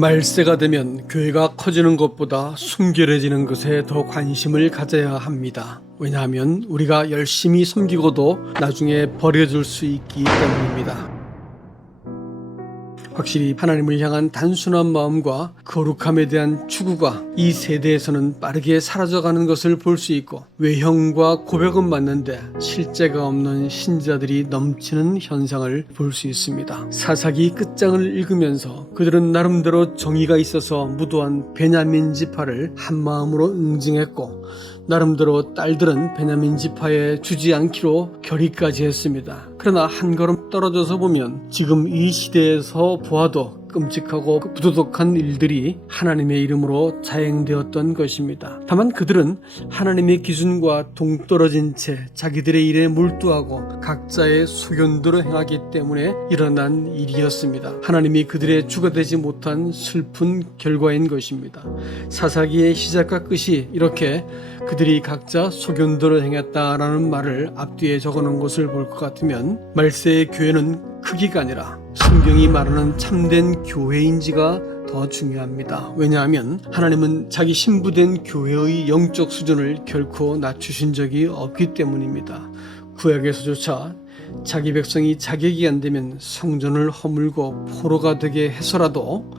말세가 되면 교회가 커지는 것보다 순결해지는 것에 더 관심을 가져야 합니다. 왜냐하면 우리가 열심히 섬기고도 나중에 버려질 수 있기 때문입니다. 확실히 하나님을 향한 단순한 마음과 거룩함에 대한 추구가 이 세대에서는 빠르게 사라져가는 것을 볼 수 있고, 외형과 고백은 맞는데 실제가 없는 신자들이 넘치는 현상을 볼 수 있습니다. 사사기 끝장을 읽으면서 그들은 나름대로 정의가 있어서 무도한 베냐민 지파를 한마음으로 응징했고, 나름대로 딸들은 베냐민 지파에 주지 않기로 결의까지 했습니다. 그러나 한 걸음 떨어져서 보면 지금 이 시대에서 보아도 끔찍하고 부도덕한 일들이 하나님의 이름으로 자행되었던 것입니다. 다만 그들은 하나님의 기준과 동떨어진 채 자기들의 일에 몰두하고 각자의 소견대로 행하기 때문에 일어난 일이었습니다. 하나님이 그들의 주가 되지 못한 슬픈 결과인 것입니다. 사사기의 시작과 끝이 이렇게 그들이 각자 소견대로 행했다라는 말을 앞뒤에 적어놓은 것을 볼 것 같으면, 말세의 교회는 크기가 아니라 성경이 말하는 참된 교회인지가 더 중요합니다. 왜냐하면 하나님은 자기 신부된 교회의 영적 수준을 결코 낮추신 적이 없기 때문입니다. 구약에서조차 자기 백성이 자격이 안 되면 성전을 허물고 포로가 되게 해서라도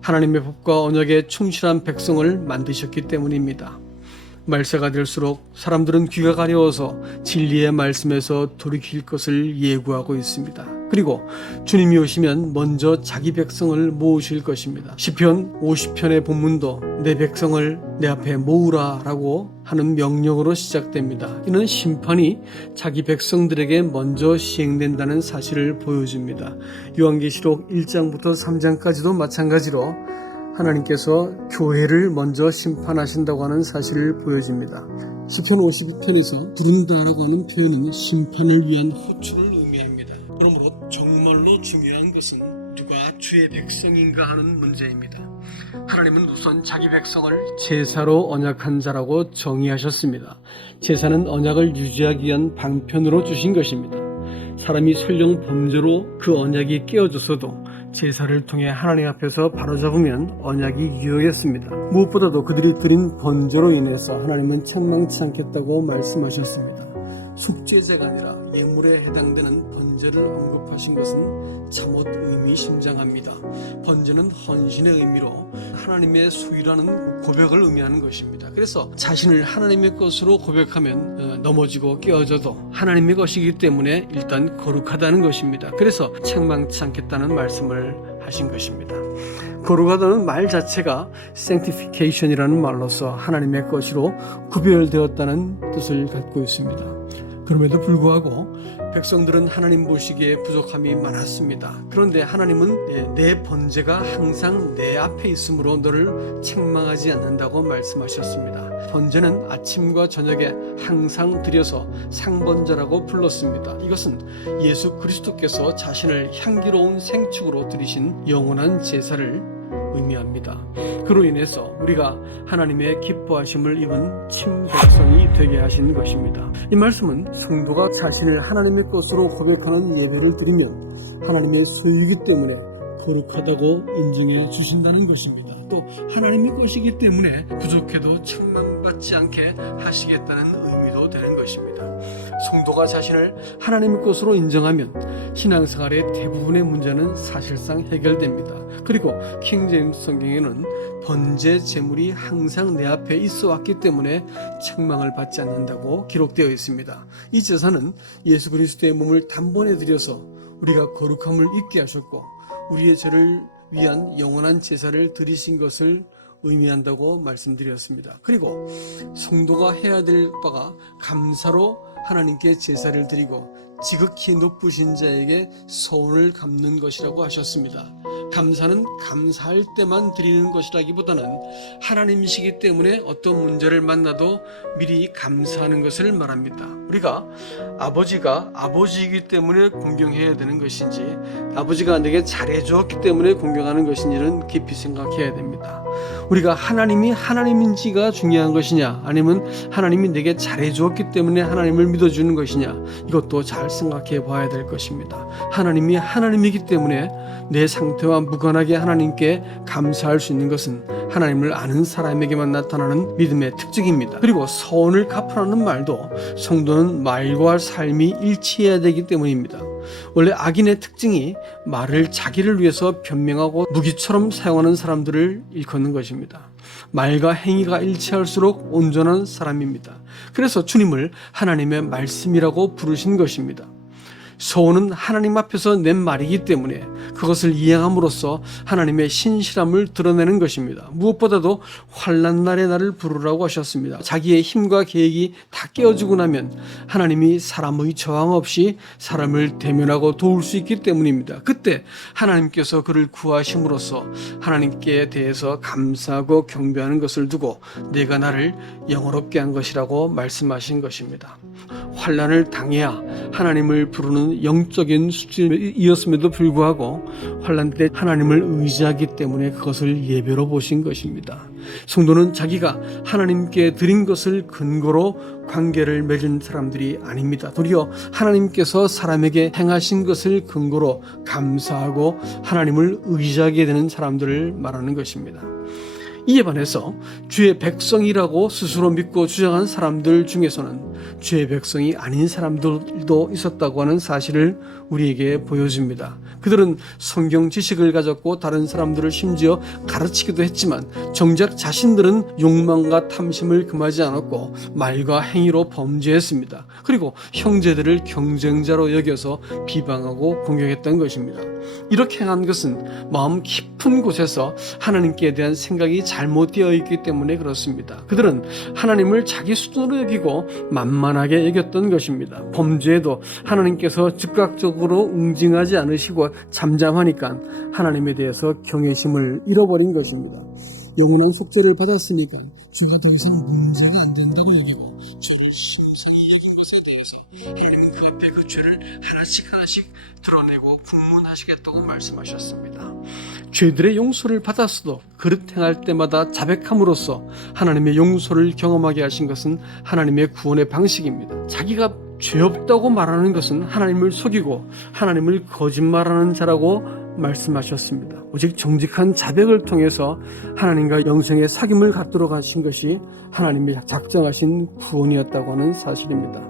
하나님의 법과 언약에 충실한 백성을 만드셨기 때문입니다. 말세가 될수록 사람들은 귀가 가려워서 진리의 말씀에서 돌이킬 것을 예고하고 있습니다. 그리고 주님이 오시면 먼저 자기 백성을 모으실 것입니다. 시편 50편의 본문도 내 백성을 내 앞에 모으라 라고 하는 명령으로 시작됩니다. 이는 심판이 자기 백성들에게 먼저 시행된다는 사실을 보여줍니다. 요한계시록 1장부터 3장까지도 마찬가지로 하나님께서 교회를 먼저 심판하신다고 하는 사실을 보여줍니다. 시편 52편에서 부른다라고 하는 표현은 심판을 위한 호출을 의미합니다. 그러므로 정말로 중요한 것은 누가 주의 백성인가 하는 문제입니다. 하나님은 우선 자기 백성을 제사로 언약한 자라고 정의하셨습니다. 제사는 언약을 유지하기 위한 방편으로 주신 것입니다. 사람이 설령 범죄로 그 언약이 깨어졌어도 제사를 통해 하나님 앞에서 바로잡으면 언약이 유효했습니다. 무엇보다도 그들이 드린 번제로 인해서 하나님은 책망치 않겠다고 말씀하셨습니다. 속죄제가 아니라 예물에 해당되는 번제를 언급하신 것은 참으로 의미심장합니다. 번제는 헌신의 의미로 하나님의 소유라는 고백을 의미하는 것입니다. 그래서 자신을 하나님의 것으로 고백하면 넘어지고 깨어져도 하나님의 것이기 때문에 일단 거룩하다는 것입니다. 그래서 책망치 않겠다는 말씀을 하신 것입니다. 거룩하다는 말 자체가 sanctification이라는 말로서 하나님의 것으로 구별되었다는 뜻을 갖고 있습니다. 그럼에도 불구하고 백성들은 하나님 보시기에 부족함이 많았습니다. 그런데 하나님은 내 번제가 항상 내 앞에 있으므로 너를 책망하지 않는다고 말씀하셨습니다. 번제는 아침과 저녁에 항상 드려서 상번제라고 불렀습니다. 이것은 예수 그리스도께서 자신을 향기로운 생축으로 드리신 영원한 제사를 의미합니다. 그로 인해서 우리가 하나님의 기뻐하심을 입은 친백성이 되게 하신 것입니다. 이 말씀은 성도가 자신을 하나님의 것으로 고백하는 예배를 드리면 하나님의 소유이기 때문에 거룩하다고 인정해 주신다는 것입니다. 또 하나님의 것이기 때문에 부족해도 책망받지 않게 하시겠다는 의미도 되는 것입니다. 성도가 자신을 하나님의 것으로 인정하면 신앙생활의 대부분의 문제는 사실상 해결됩니다. 그리고 킹제임스 성경에는 번제 제물이 항상 내 앞에 있어 왔기 때문에 책망을 받지 않는다고 기록되어 있습니다. 이 제사는 예수 그리스도의 몸을 단번에 드려서 우리가 거룩함을 입게 하셨고, 우리의 죄를 위한 영원한 제사를 드리신 것을 의미한다고 말씀드렸습니다. 그리고 성도가 해야 될 바가 감사로 하나님께 제사를 드리고 지극히 높으신 자에게 서운을 갚는 것이라고 하셨습니다. 감사는 감사할 때만 드리는 것이라기보다는 하나님이시기 때문에 어떤 문제를 만나도 미리 감사하는 것을 말합니다. 우리가 아버지가 아버지이기 때문에 공경해야 되는 것인지, 아버지가 내게 잘해주었기 때문에 공경하는 것인지는 깊이 생각해야 됩니다. 우리가 하나님이 하나님인지가 중요한 것이냐, 아니면 하나님이 내게 잘해주었기 때문에 하나님을 믿어주는 것이냐, 이것도 잘 생각해 봐야 될 것입니다. 하나님이 하나님이기 때문에 내 상태와 믿음과 무관하게 하나님께 감사할 수 있는 것은 하나님을 아는 사람에게만 나타나는 믿음의 특징입니다. 그리고 서원을 갚으라는 말도 성도는 말과 삶이 일치해야 되기 때문입니다. 원래 악인의 특징이 말을 자기를 위해서 변명하고 무기처럼 사용하는 사람들을 일컫는 것입니다. 말과 행위가 일치할수록 온전한 사람입니다. 그래서 주님을 하나님의 말씀이라고 부르신 것입니다. 서원은 하나님 앞에서 낸 말이기 때문에 그것을 이행함으로써 하나님의 신실함을 드러내는 것입니다. 무엇보다도 환난 날에 나를 부르라고 하셨습니다. 자기의 힘과 계획이 다 깨어지고 나면 하나님이 사람의 저항 없이 사람을 대면하고 도울 수 있기 때문입니다. 그때 하나님께서 그를 구하심으로써 하나님께 대해서 감사하고 경배하는 것을 두고 내가 나를 영화롭게 한 것이라고 말씀하신 것입니다. 환난을 당해야 하나님을 부르는 영적인 수준이었음에도 불구하고 환난 때 하나님을 의지하기 때문에 그것을 예배로 보신 것입니다. 성도는 자기가 하나님께 드린 것을 근거로 관계를 맺은 사람들이 아닙니다. 도리어 하나님께서 사람에게 행하신 것을 근거로 감사하고 하나님을 의지하게 되는 사람들을 말하는 것입니다. 이에 반해서 주의 백성이라고 스스로 믿고 주장한 사람들 중에서는 주의 백성이 아닌 사람들도 있었다고 하는 사실을 우리에게 보여줍니다. 그들은 성경 지식을 가졌고 다른 사람들을 심지어 가르치기도 했지만 정작 자신들은 욕망과 탐심을 금하지 않았고 말과 행위로 범죄했습니다. 그리고 형제들을 경쟁자로 여겨서 비방하고 공격했던 것입니다. 이렇게 행한 것은 마음 깊은 곳에서 하나님께 대한 생각이 잘못되어 있기 때문에 그렇습니다. 그들은 하나님을 자기 수준으로 여기고 만만하게 여겼던 것입니다. 범죄에도 하나님께서 즉각적으로 응징하지 않으시고 잠잠하니까 하나님에 대해서 경외심을 잃어버린 것입니다. 영원한 속죄를 받았으니까 죄가 더 이상 문제가 안 된다고 여기고 죄를 심상히 여긴 것에 대해서 하나님은 그 앞에 그 죄를 하나씩 드러내고 국문하시겠다고 말씀하셨습니다. 죄들의 용서를 받았어도 그릇 행할 때마다 자백함으로써 하나님의 용서를 경험하게 하신 것은 하나님의 구원의 방식입니다. 자기가 죄 없다고 말하는 것은 하나님을 속이고 하나님을 거짓말하는 자라고 말씀하셨습니다. 오직 정직한 자백을 통해서 하나님과 영생의 사귐을 갖도록 하신 것이 하나님이 작정하신 구원이었다고 하는 사실입니다.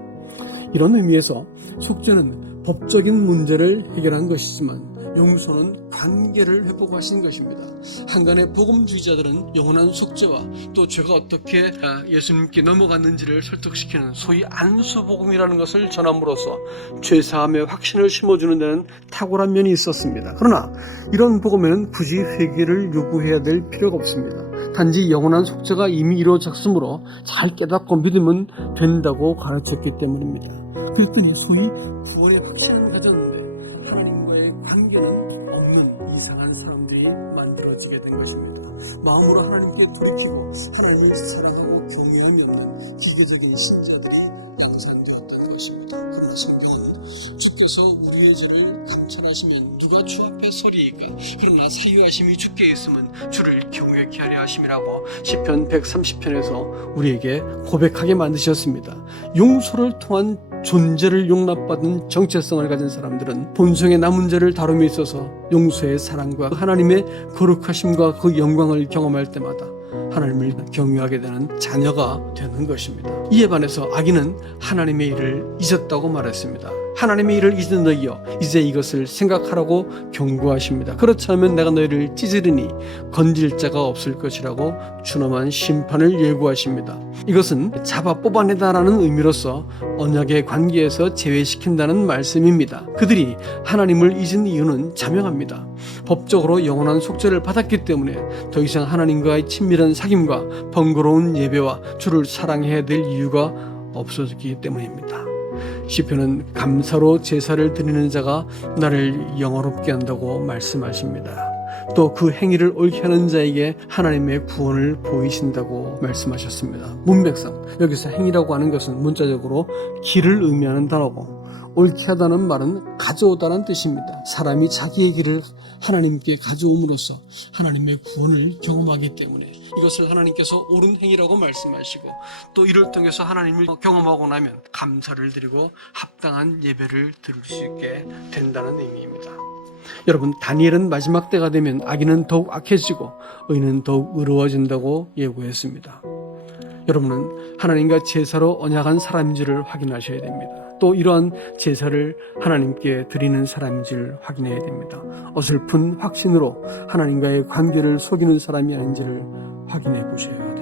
이런 의미에서 속죄는 법적인 문제를 해결한 것이지만 용서는 관계를 회복하신 것입니다. 한간의 복음주의자들은 영원한 속죄와 또 죄가 어떻게 예수님께 넘어갔는지를 설득시키는 소위 안수복음이라는 것을 전함으로써 죄사함의 확신을 심어주는 데는 탁월한 면이 있었습니다. 그러나 이런 복음에는 굳이 회개를 요구해야 될 필요가 없습니다. 단지 영원한 속죄가 이미 이루어졌으므로 잘 깨닫고 믿으면 된다고 가르쳤기 때문입니다. 그랬더니 소위 구원의 확신은 가졌는데 하나님과의 관계는 없는 이상한 사람들이 만들어지게 된 것입니다. 마음으로 하나님께 돌이키고 하나님을 사랑하고 경외함이 없는 기계적인 신자들이 양산되었다는 것입니다. 그러나 성경은 주께서 우리의 죄를 감천하시면 누가 주 앞에 서리이까 그러나 사유하심이 주께 있으면 주를 경외케 하려 하심이라고 시편 130편에서 우리에게 고백하게 만드셨습니다. 용서를 통한 존재를 용납받은 정체성을 가진 사람들은 본성의 남은 죄를 다룸에 있어서 용서의 사랑과 하나님의 거룩하심과 그 영광을 경험할 때마다 하나님을 경외하게 되는 자녀가 되는 것입니다. 이에 반해서 악인은 하나님의 일을 잊었다고 말했습니다. 하나님의 일을 잊은 너희여 이제 이것을 생각하라고 경고하십니다. 그렇지 않으면 내가 너희를 찢으리니 건질 자가 없을 것이라고 준엄한 심판을 예고하십니다. 이것은 잡아 뽑아내다라는 의미로서 언약의 관계에서 제외시킨다는 말씀입니다. 그들이 하나님을 잊은 이유는 자명합니다. 법적으로 영원한 속죄를 받았기 때문에 더 이상 하나님과의 친밀한 사귐과 번거로운 예배와 주를 사랑해야 될 이유가 없어졌기 때문입니다. 시편은 감사로 제사를 드리는 자가 나를 영화롭게 한다고 말씀하십니다. 또 그 행위를 옳게 하는 자에게 하나님의 구원을 보이신다고 말씀하셨습니다. 문맥상 여기서 행위라고 하는 것은 문자적으로 길을 의미하는 단어고 옳게 하다는 말은 가져오다는 뜻입니다. 사람이 자기의 길을 하나님께 가져옴으로써 하나님의 구원을 경험하기 때문에 이것을 하나님께서 옳은 행위라고 말씀하시고 또 이를 통해서 하나님을 경험하고 나면 감사를 드리고 합당한 예배를 드릴 수 있게 된다는 의미입니다. 여러분, 다니엘은 마지막 때가 되면 악인은 더욱 악해지고 의인은 더욱 의로워진다고 예고했습니다. 여러분은 하나님과 제사로 언약한 사람인지를 확인하셔야 됩니다. 또 이러한 제사를 하나님께 드리는 사람인지를 확인해야 됩니다. 어설픈 확신으로 하나님과의 관계를 속이는 사람이 아닌지를 확인해 보셔야 됩니다.